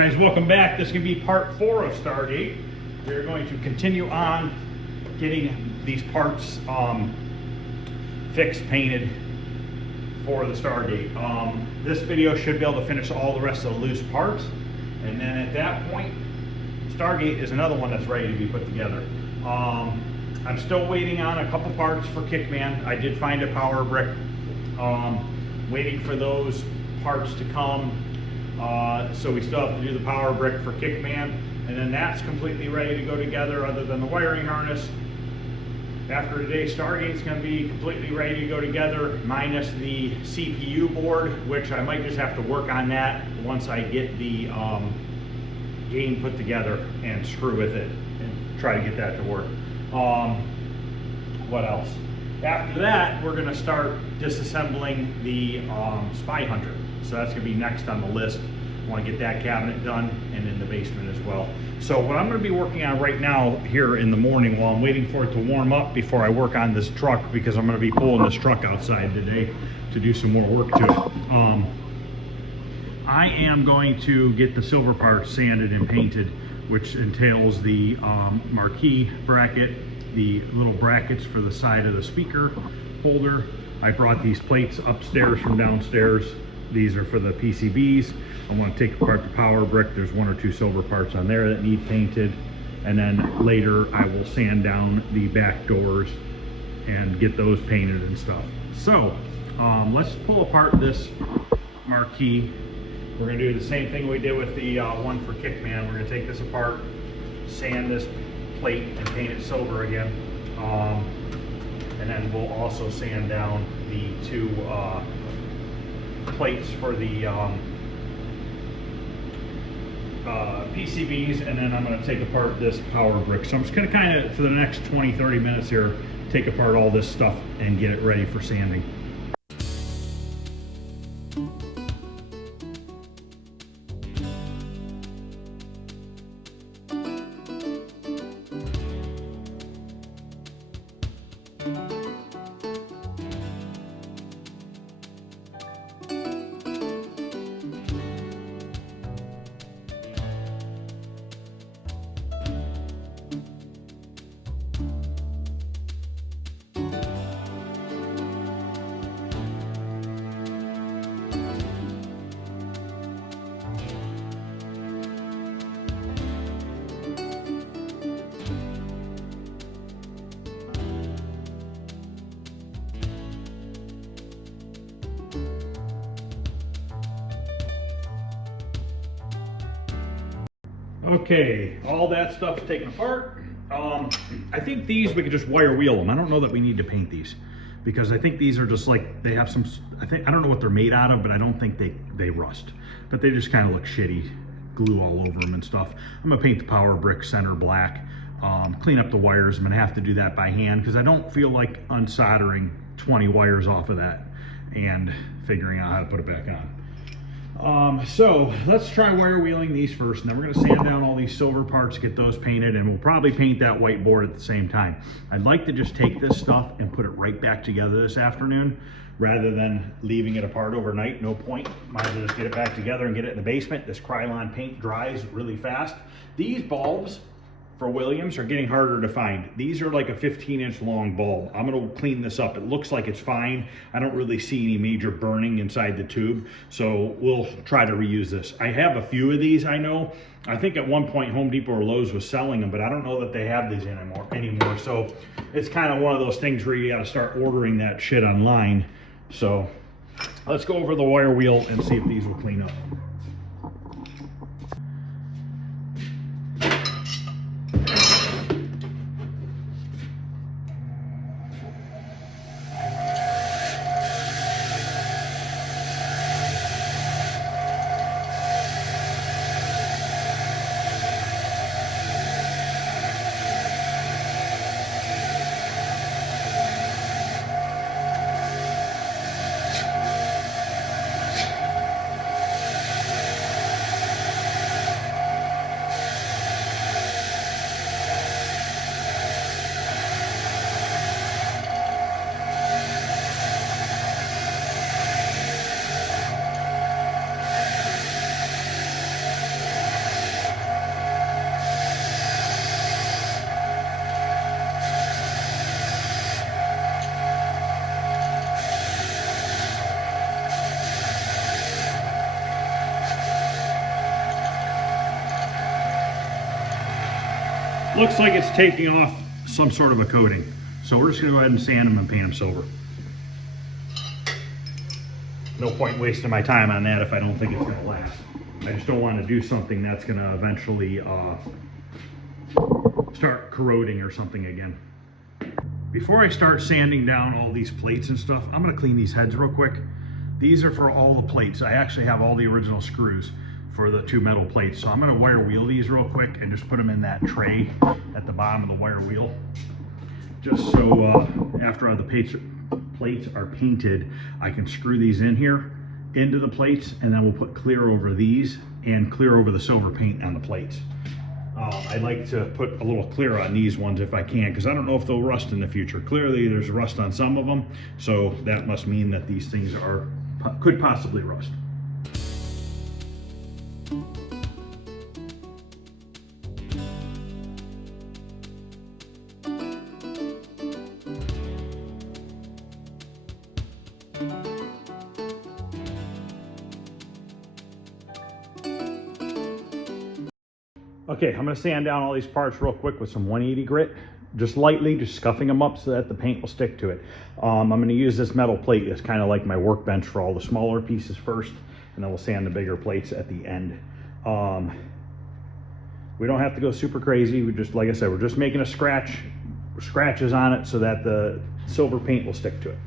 guys, welcome back. This is going to be part 4 of Stargate. We're going to continue on getting these parts fixed, painted for the Stargate. This video should be able to finish all the rest of the loose parts, and then at that point, Stargate is another one that's ready to be put together. I'm still waiting on a couple parts for Kickman. I did find a power brick. Waiting for those parts to come. So we still have to do the power brick for Kickman, and then that's completely ready to go together other than the wiring harness. After today, Stargate's going to be completely ready to go together, minus the CPU board, which I might just have to work on that once I get the game put together and screw with it and try to get that to work. What else? After that, we're going to start disassembling the Spy Hunter. So that's going to be next on the list. I want to get that cabinet done and in the basement as well. So what I'm going to be working on right now here in the morning while I'm waiting for it to warm up before I work on this truck, because I'm going to be pulling this truck outside today to do some more work to it. I am going to get the silver parts sanded and painted, which entails the marquee bracket, the little brackets for the side of the speaker holder. I brought these plates upstairs from downstairs. These are for the PCBs. I want to take apart the power brick. There's 1 or 2 silver parts on there that need painted. And then later I will sand down the back doors and get those painted and stuff. So let's pull apart this marquee. We're going to do the same thing we did with the one for Kickman. We're going to take this apart, sand this plate and paint it silver again. And then we'll also sand down the 2 plates for the PCBs, and then I'm going to take apart this power brick. So I'm just going to kind of, for the next 20-30 minutes here, take apart all this stuff and get it ready for sanding. Okay, all that stuff's taken apart. I think these, we could just wire wheel them. I don't know that we need to paint these, because I think these are just like, they have some, I don't know what they're made out of, but I don't think they rust. But they just kind of look shitty, glue all over them and stuff. I'm gonna paint the power brick center black, clean up the wires. I'm gonna have to do that by hand, because I don't feel like unsoldering 20 wires off of that and figuring out how to put it back on. So let's try wire wheeling these first, and then we're going to sand down all these silver parts, get those painted, and we'll probably paint that white board at the same time. I'd like to just take this stuff and put it right back together this afternoon, rather than leaving it apart overnight. No point. Might as well just get it back together and get it in the basement. This Krylon paint dries really fast. These bulbs for Williams are getting harder to find. These are like a 15-inch long bulb. I'm gonna clean this up. It looks like it's fine. I don't really see any major burning inside the tube, so we'll try to reuse this. I have a few of these, I know. I think at one point Home Depot or Lowe's was selling them, but I don't know that they have these anymore. So it's kind of one of those things where you gotta start ordering that shit online. So let's go over the wire wheel and see if these will clean up. looks like it's taking off some sort of a coating. So we're just gonna go ahead and sand them and paint them silver. No point wasting my time on that if I don't think it's gonna last. I just don't want to do something that's gonna eventually start corroding or something again. Before I start sanding down all these plates and stuff, I'm gonna clean these heads real quick. These are for all the plates. I actually have all the original screws for the 2 metal plates. So I'm gonna wire wheel these real quick and just put them in that tray at the bottom of the wire wheel. Just so after the plates are painted, I can screw these in here into the plates, and then we'll put clear over these and clear over the silver paint on the plates. I like to put a little clear on these ones if I can, because I don't know if they'll rust in the future. Clearly there's rust on some of them, so that must mean that these things could possibly rust. Okay, I'm gonna sand down all these parts real quick with some 180 grit, just lightly, just scuffing them up so that the paint will stick to it. I'm gonna use this metal plate as kind of like my workbench for all the smaller pieces first, and then we'll sand the bigger plates at the end. We don't have to go super crazy. We just, like I said, we're just making scratches on it so that the silver paint will stick to it.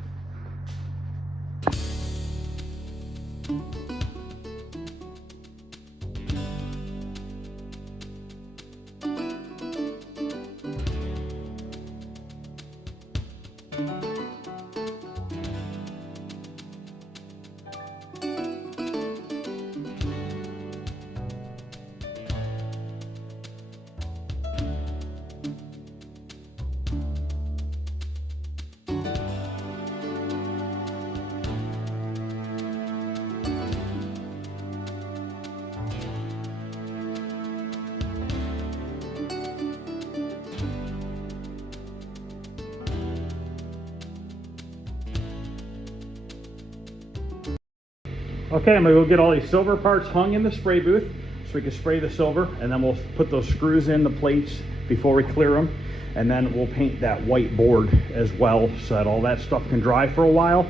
Okay, I'm gonna go get all these silver parts hung in the spray booth so we can spray the silver, and then we'll put those screws in the plates before we clear them, and then we'll paint that white board as well so that all that stuff can dry for a while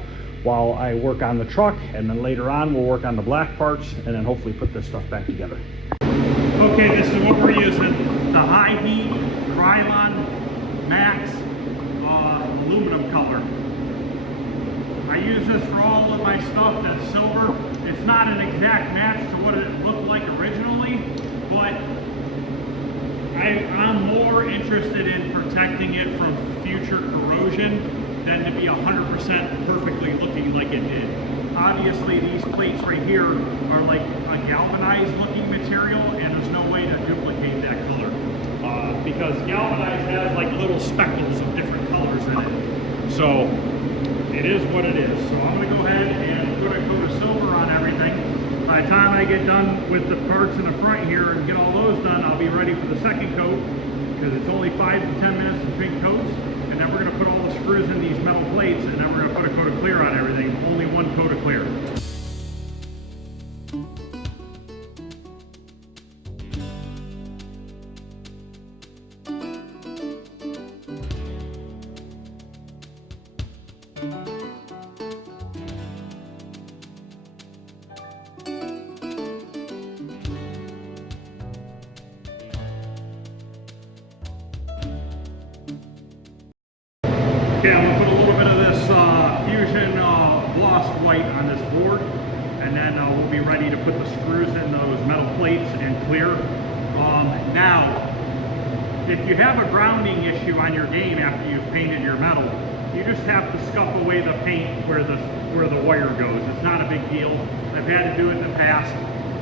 I work on the truck, and then later on we'll work on the black parts and then hopefully put this stuff back together. Okay, this is what we're using, the high heat Krylon Max aluminum color. I use this for all of my stuff that's silver. It's not an exact match to what it looked like originally, but I'm more interested in protecting it from future corrosion than to be 100% perfectly looking like it did. Obviously, these plates right here are like a galvanized looking material, and there's no way to duplicate that color because galvanized has like little speckles of different colors in it. So it is what it is. So I'm going to go ahead and put a coat of silver on everything. By the time I get done with the parts in the front here and get all those done, I'll be ready for the second coat, because it's only 5 to 10 minutes between coats. And then we're going to put all the screws in these metal plates, and then we're going to put a coat of clear on everything. Only 1 coat of clear. Okay, I'm going to put a little bit of this Fusion gloss white on this board, and then we'll be ready to put the screws in those metal plates and clear. Now, if you have a grounding issue on your game after you've painted your metal, you just have to scuff away the paint where the wire goes. It's not a big deal. I've had to do it in the past.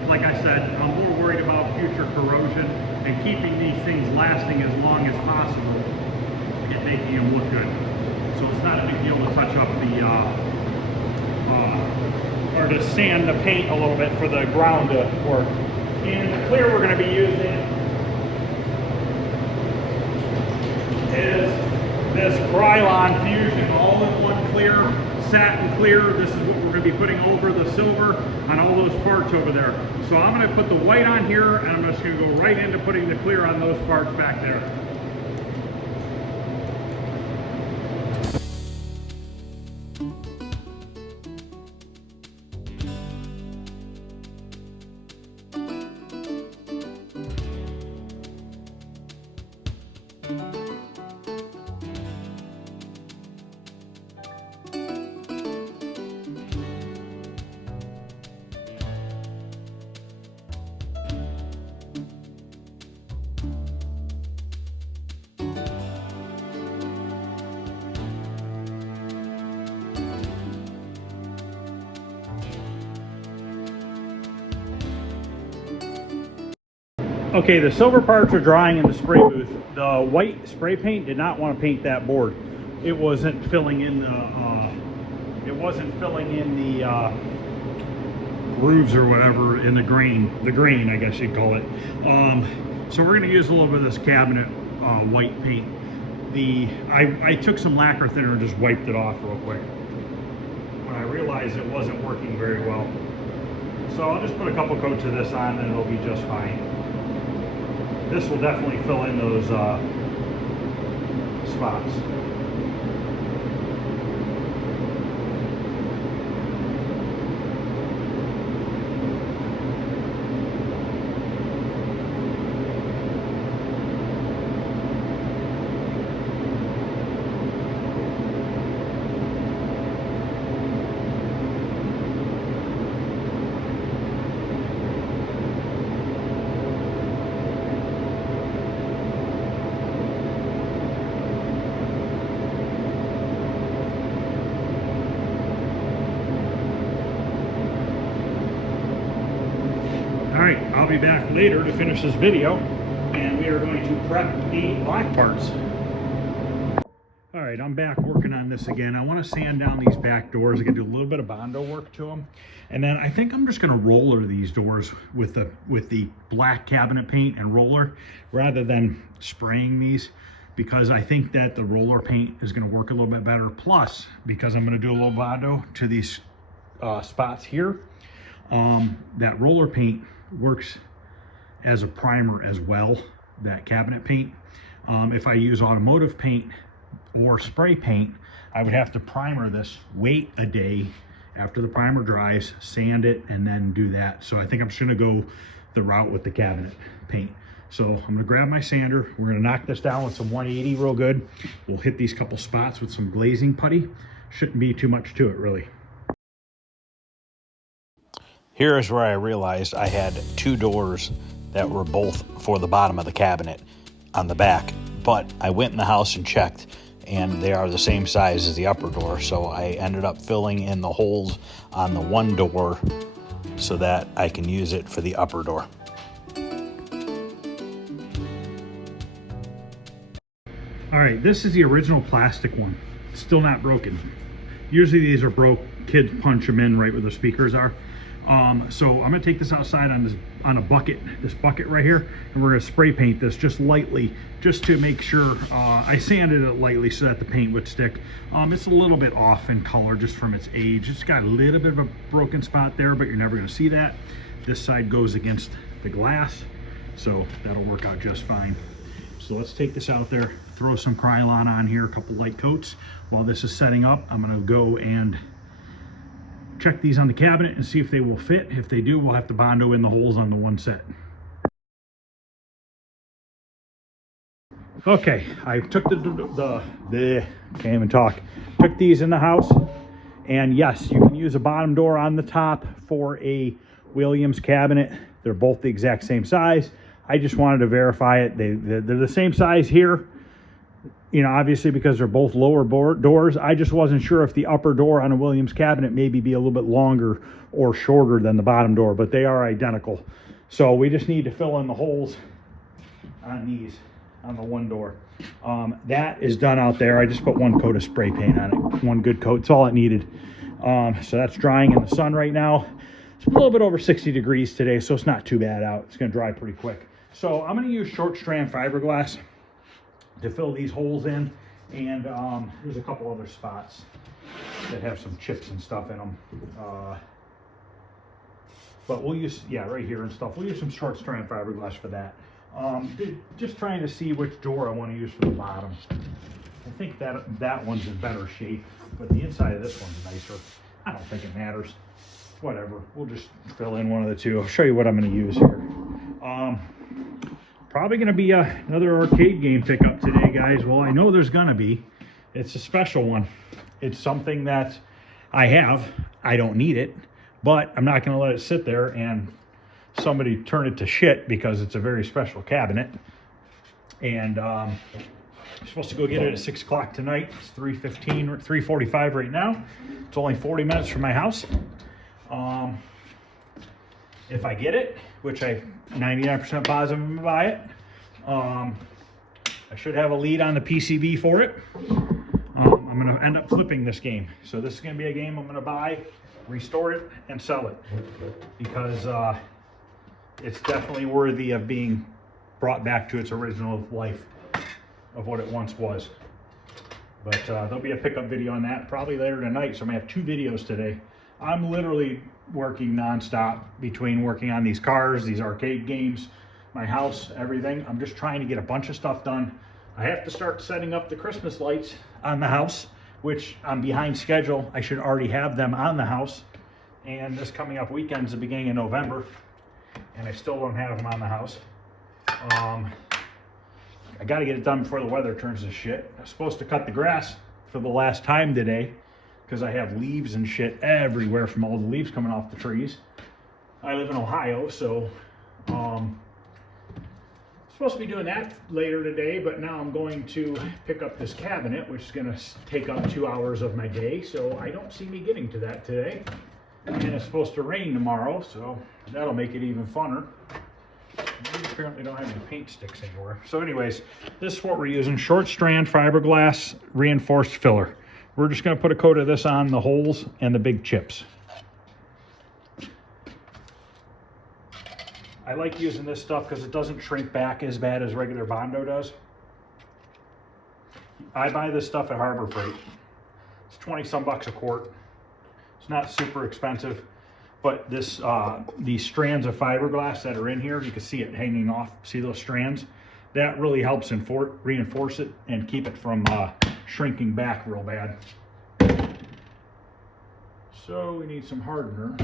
Like I said, I'm more worried about future corrosion and keeping these things lasting as long as possible and making them look good. So it's not a big deal to touch up the, or to sand the paint a little bit for the ground to work. And the clear we're going to be using is this Krylon Fusion all-in-one clear, satin clear. This is what we're going to be putting over the silver on all those parts over there. So I'm going to put the white on here, and I'm just going to go right into putting the clear on those parts back there. Okay, the silver parts are drying in the spray booth. The white spray paint did not want to paint that board. It wasn't filling in the grooves or whatever in the grain, I guess you'd call it. So we're going to use a little bit of this cabinet white paint. I took some lacquer thinner and just wiped it off real quick when I realized it wasn't working very well. So I'll just put a couple coats of this on and it'll be just fine. This will definitely fill in those spots. Alright, I'll be back later to finish this video, and we are going to prep the black parts. Alright, I'm back working on this again. I want to sand down these back doors. I can do a little bit of Bondo work to them. And then I think I'm just going to roller these doors with the black cabinet paint and roller rather than spraying these, because I think that the roller paint is going to work a little bit better. Plus, because I'm going to do a little Bondo to these spots here, that roller paint works as a primer as well, that cabinet paint. If I use automotive paint or spray paint, I would have to primer this, wait a day after the primer dries, sand it, and then do that. So I think I'm just gonna go the route with the cabinet paint. So I'm gonna grab my sander. We're gonna knock this down with some 180 real good. We'll hit these couple spots with some glazing putty. Shouldn't be too much to it, really. Here is where I realized I had two doors that were both for the bottom of the cabinet on the back, but I went in the house and checked, and they are the same size as the upper door, so I ended up filling in the holes on the one door so that I can use it for the upper door. All right, this is the original plastic one. It's still not broken. Usually these are broke. Kids punch them in right where the speakers are. So I'm gonna take this outside on a bucket, this bucket right here, and we're gonna spray paint this just lightly, just to make sure. I sanded it lightly so that the paint would stick. It's a little bit off in color just from its age. It's got a little bit of a broken spot there, but you're never gonna see that. This side goes against the glass, so that'll work out just fine. So let's take this out there, throw some Krylon on here, a couple light coats. While this is setting up, I'm gonna go and check these on the cabinet and see if they will fit. If they do, we'll have to Bondo in the holes on the one set. Okay, I took can't even talk. Took these in the house, and yes, you can use a bottom door on the top for a Williams cabinet. They're both the exact same size. I just wanted to verify it. They're the same size here, you know, obviously because they're both lower doors. I just wasn't sure if the upper door on a Williams cabinet maybe be a little bit longer or shorter than the bottom door, but they are identical. So we just need to fill in the holes on these, on the one door. That is done out there. I just put one coat of spray paint on it, one good coat. It's all it needed. So that's drying in the sun right now. It's a little bit over 60 degrees today, so it's not too bad out. It's gonna dry pretty quick. So I'm gonna use short strand fiberglass to fill these holes in, and there's a couple other spots that have some chips and stuff in them, but we'll use, yeah, right here and stuff, we'll use some short strand fiberglass for that. Just trying to see which door I want to use for the bottom. I think that one's in better shape, but the inside of this one's nicer. I don't think it matters. Whatever, we'll just fill in one of the two. I'll show you what I'm going to use here. Probably going to be another arcade game pickup today, guys. Well, I know there's going to be. It's a special one. It's something that I have. I don't need it, but I'm not going to let it sit there and somebody turn it to shit because it's a very special cabinet. And I'm supposed to go get it at 6 o'clock tonight. It's 3:15 or 3:45 right now. It's only 40 minutes from my house. If I get it, which I'm 99% positive I'm gonna buy it, I should have a lead on the PCB for it. I'm gonna end up flipping this game. So this is gonna be a game I'm gonna buy, restore it, and sell it because it's definitely worthy of being brought back to its original life of what it once was. But there'll be a pickup video on that probably later tonight, so I'm gonna have 2 videos today. I'm literally working nonstop between working on these cars, these arcade games, my house, everything. I'm just trying to get a bunch of stuff done. I have to start setting up the Christmas lights on the house, which I'm behind schedule. I should already have them on the house. And this coming up weekend's the beginning of November, and I still don't have them on the house. I got to get it done before the weather turns to shit. I'm supposed to cut the grass for the last time today because I have leaves and shit everywhere from all the leaves coming off the trees. I live in Ohio, so supposed to be doing that later today, but now I'm going to pick up this cabinet, which is going to take up 2 hours of my day, so I don't see me getting to that today. And it's supposed to rain tomorrow, so that'll make it even funner. We apparently don't have any paint sticks anywhere. So anyways, this is what we're using. Short strand fiberglass reinforced filler. We're just going to put a coat of this on the holes and the big chips. I like using this stuff because it doesn't shrink back as bad as regular Bondo does. I buy this stuff at Harbor Freight. It's 20 some bucks a quart. It's not super expensive, but this these strands of fiberglass that are in here, you can see it hanging off. See those strands? That really helps reinforce it and keep it from shrinking back real bad. So we need some hardener.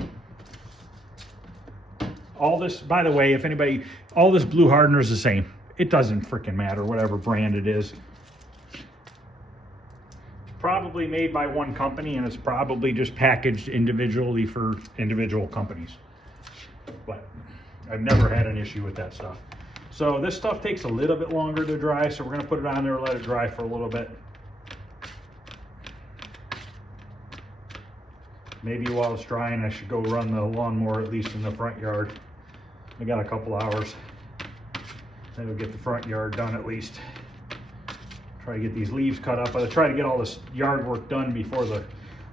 All this, by the way, if anybody, all this blue hardener is the same. It doesn't freaking matter, whatever brand it is. It's probably made by one company and it's probably just packaged individually for individual companies. But I've never had an issue with that stuff. So this stuff takes a little bit longer to dry, so we're gonna put it on there and let it dry for a little bit. Maybe while it's drying, I should go run the lawnmower at least in the front yard. I got a couple hours. That'll get the front yard done at least. Try to get these leaves cut up. I'll try to get all this yard work done before the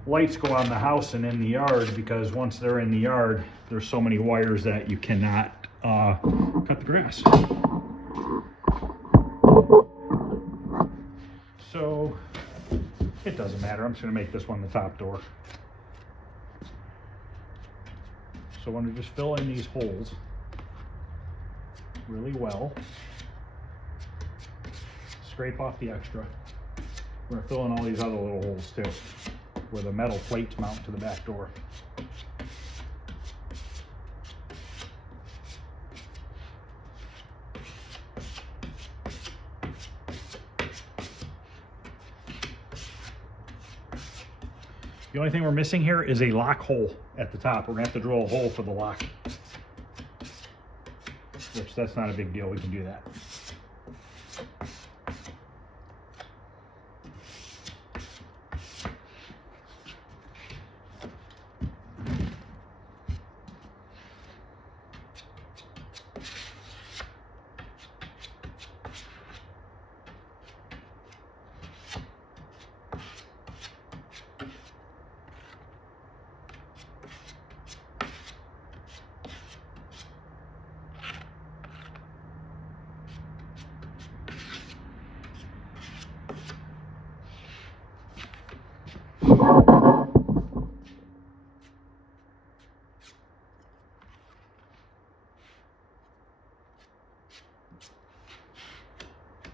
lights go on the house and in the yard, because once they're in the yard, there's so many wires that you cannot cut the grass. So it doesn't matter. I'm just gonna make this one the top door. So I'm going to just fill in these holes really well. Scrape off the extra. We're going to fill in all these other little holes too, where the metal plates mount to the back door. The only thing we're missing here is a lock hole at the top. We're gonna have to drill a hole for the lock. Which, that's not a big deal, we can do that.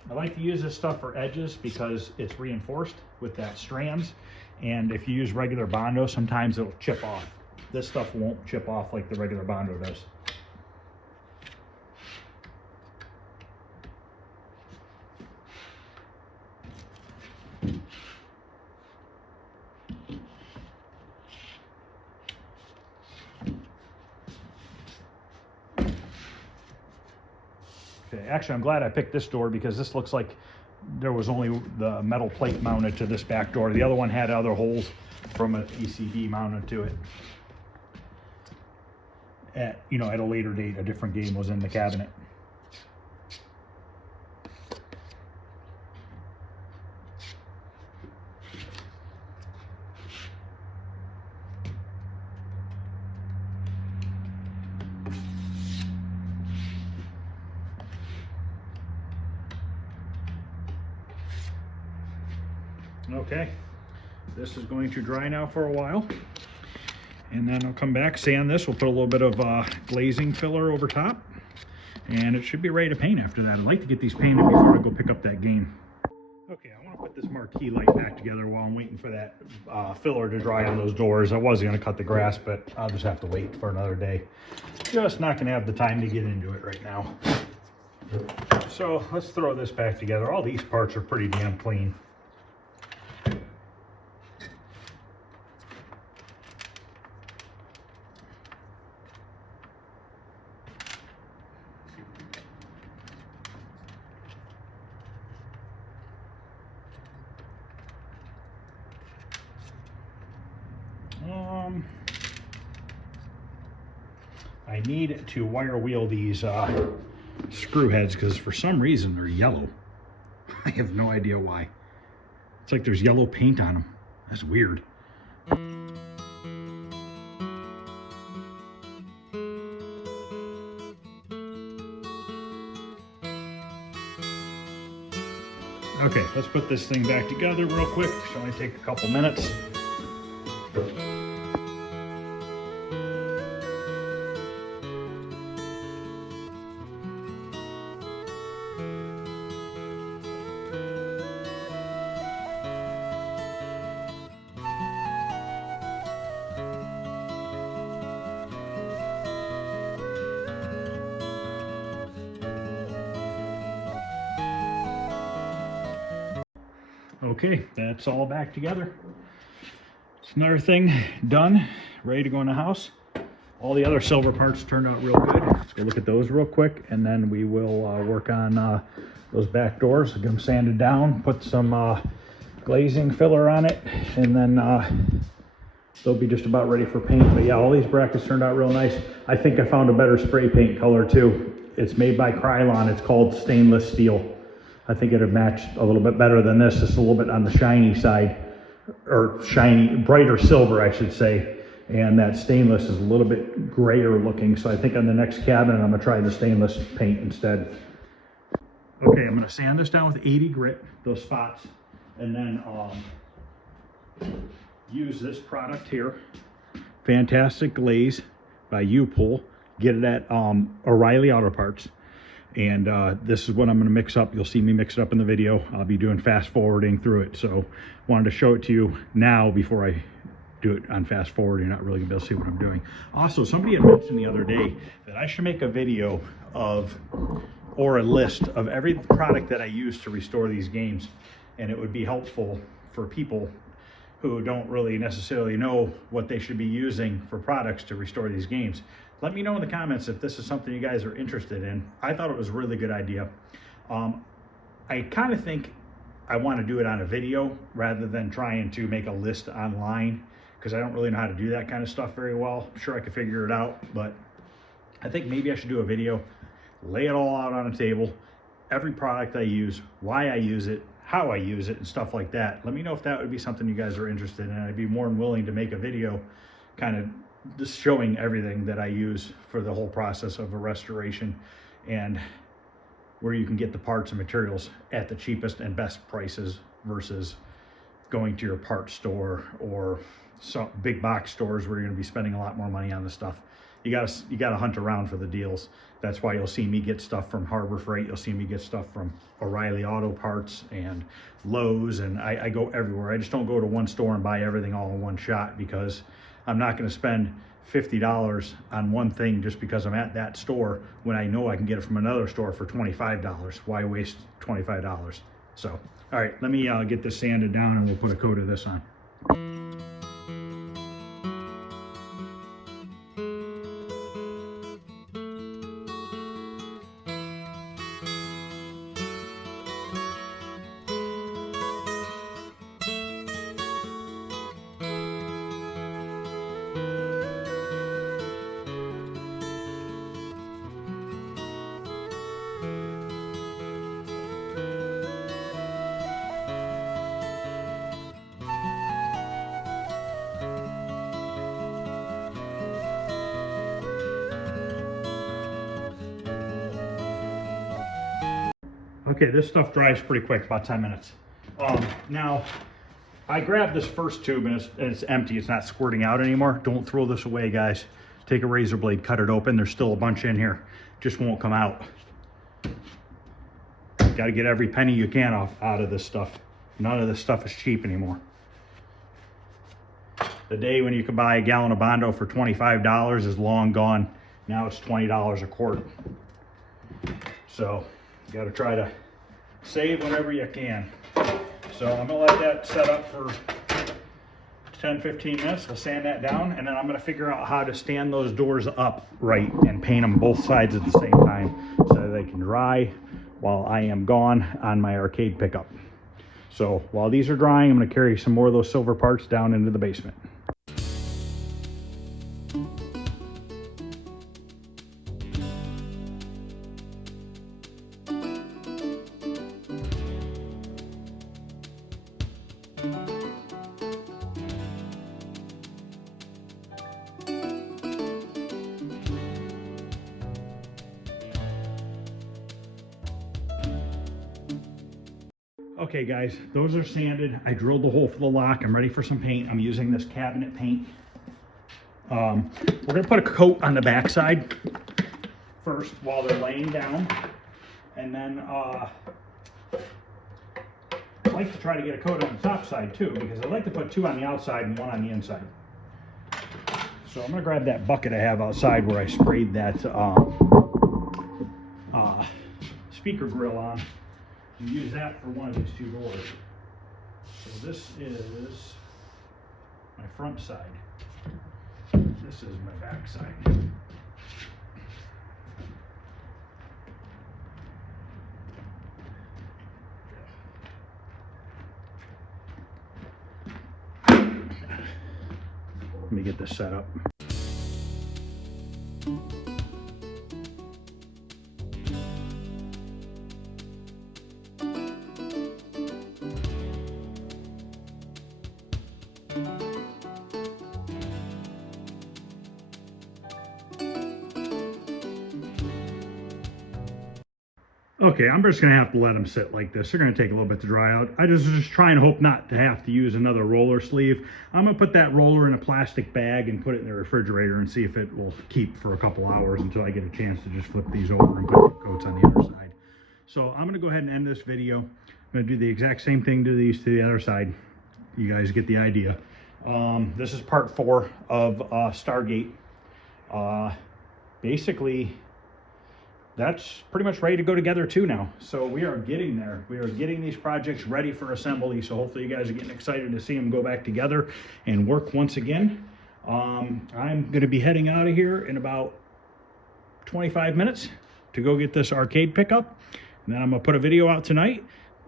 I like to use this stuff for edges because it's reinforced with that strands. And if you use regular Bondo, sometimes it'll chip off. This stuff won't chip off like the regular Bondo does. Okay, actually, I'm glad I picked this door because this looks like there was only the metal plate mounted to this back door. The other one had other holes from an ECD mounted to it. At a later date, a different game was in the cabinet. Okay, this is going to dry now for a while, and then I'll come back, sand this. We'll put a little bit of glazing filler over top, and it should be ready to paint after that. I'd like to get these painted before I go pick up that game. Okay, I want to put this marquee light back together while I'm waiting for that filler to dry on those doors. I was going to cut the grass, but I'll just have to wait for another day. Just not going to have the time to get into it right now. So let's throw this back together. All these parts are pretty damn clean. I need to wire wheel these screw heads because for some reason they're yellow. I have no idea why. It's like there's yellow paint on them. That's weird. Okay, let's put this thing back together real quick. Should only take a couple minutes. Okay, that's all back together. It's another thing done, ready to go in the house. All the other silver parts turned out real good. Let's go look at those real quick, and then we will work on those back doors. Get them sanded down, put some glazing filler on it, and then they'll be just about ready for paint. But yeah, all these brackets turned out real nice. I think I found a better spray paint color too. It's made by Krylon. It's called stainless steel. I think it'd match a little bit better than this. It's a little bit on the shiny side, or shiny, brighter silver, I should say. And that stainless is a little bit grayer looking. So I think on the next cabinet, I'm gonna try the stainless paint instead. Okay, I'm gonna sand this down with 80 grit, those spots, and then use this product here. Fantastic Glaze by U-Pull. Get it at O'Reilly Auto Parts. And this is what I'm going to mix up. You'll see me mix it up in the video. I'll be doing fast forwarding through it. So wanted to show it to you now before I do it on fast forward. You're not really going to be able to see what I'm doing. Also, somebody had mentioned the other day that I should make a video of, or a list of every product that I use to restore these games. And it would be helpful for people who don't really necessarily know what they should be using for products to restore these games. Let me know in the comments if this is something you guys are interested in. I thought it was a really good idea. I kind of think I want to do it on a video rather than trying to make a list online, because I don't really know how to do that kind of stuff very well. I'm sure I could figure it out, but I think maybe I should do a video, lay it all out on a table, every product I use, why I use it, how I use it, and stuff like that. Let me know if that would be something you guys are interested in. I'd be more than willing to make a video kind of just showing everything that I use for the whole process of a restoration, and where you can get the parts and materials at the cheapest and best prices versus going to your parts store or some big box stores where you're going to be spending a lot more money on the stuff. gotta hunt around for the deals. That's why you'll see me get stuff from Harbor Freight. You'll see me get stuff from O'Reilly Auto Parts and Lowe's, and I go everywhere. I just don't go to one store and buy everything all in one shot, because I'm not gonna spend $50 on one thing just because I'm at that store when I know I can get it from another store for $25. Why waste $25? So, all right, let me get this sanded down and we'll put a coat of this on. Okay, this stuff dries pretty quick, about 10 minutes. Now, I grabbed this first tube and it's empty. It's not squirting out anymore. Don't throw this away, guys. Take a razor blade, cut it open. There's still a bunch in here. Just won't come out. Got to get every penny you can out of this stuff. None of this stuff is cheap anymore. The day when you could buy a gallon of Bondo for $25 is long gone. Now it's $20 a quart. So, you got to try to save whenever you can. So I'm gonna let that set up for 10-15 minutes. We'll sand that down, and then I'm gonna figure out how to stand those doors up right and paint them both sides at the same time so that they can dry while I am gone on my arcade pickup. So while these are drying, I'm gonna carry some more of those silver parts down into the basement. Okay guys, those are sanded. I drilled the hole for the lock. I'm ready for some paint. I'm using this cabinet paint. We're gonna put a coat on the backside first while they're laying down. And then I like to try to get a coat on the top side too, because I like to put two on the outside and one on the inside. So I'm gonna grab that bucket I have outside where I sprayed that speaker grill on, and use that for one of these two doors. So this is my front side. This is my back side. Let me get this set up. Okay, I'm just gonna have to let them sit like this. They're gonna take a little bit to dry out. I just try and hope not to have to use another roller sleeve. I'm gonna put that roller in a plastic bag and put it in the refrigerator and see if it will keep for a couple hours until I get a chance to just flip these over and put coats on the other side. So I'm gonna go ahead and end this video. I'm gonna do the exact same thing to these to the other side. You guys get the idea. This is part 4 of Stargate. Basically, that's pretty much ready to go together too now. So we are getting there. We are getting these projects ready for assembly. So hopefully you guys are getting excited to see them go back together and work once again. I'm going to be heading out of here in about 25 minutes to go get this arcade pickup. And then I'm going to put a video out tonight.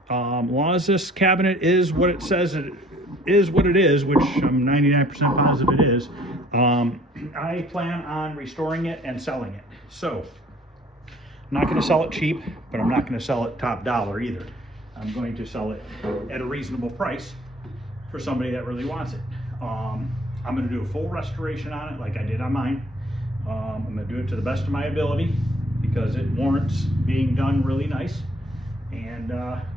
As long as this cabinet is what it says it is, what it is, which I'm 99% positive it is, I plan on restoring it and selling it. So I'm not going to sell it cheap, but I'm not going to sell it top dollar either. I'm going to sell it at a reasonable price for somebody that really wants it. I'm going to do a full restoration on it like I did on mine. I'm going to do it to the best of my ability because it warrants being done really nice, and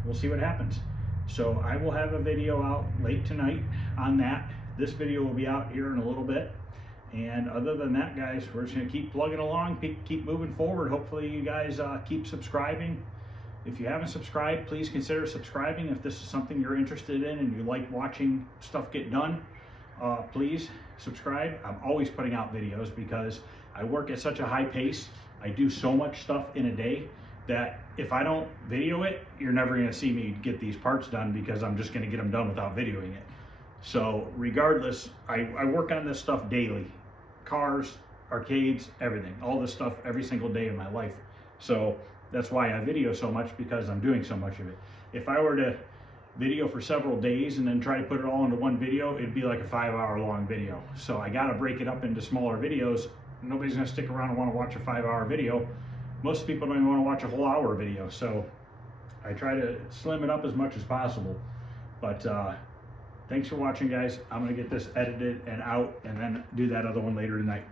we'll see what happens. So I will have a video out late tonight on that. This video will be out here in a little bit, And other than that, guys, we're just gonna keep plugging along, keep moving forward. Hopefully you guys keep subscribing. If you haven't subscribed, please consider subscribing. If this is something you're interested in and you like watching stuff get done, please subscribe. I'm always putting out videos because I work at such a high pace. I do so much stuff in a day that if I don't video it, you're never gonna see me get these parts done because I'm just gonna get them done without videoing it. So regardless, I work on this stuff daily. Cars, arcades, everything. All this stuff every single day of my life. So that's why I video so much, because I'm doing so much of it. If I were to video for several days and then try to put it all into one video, it'd be like a 5-hour long video. So I gotta break it up into smaller videos. Nobody's gonna stick around and wanna watch a 5-hour video. Most people don't even wanna watch a whole hour video. So I try to slim it up as much as possible. But thanks for watching, guys. I'm gonna get this edited and out and then do that other one later tonight.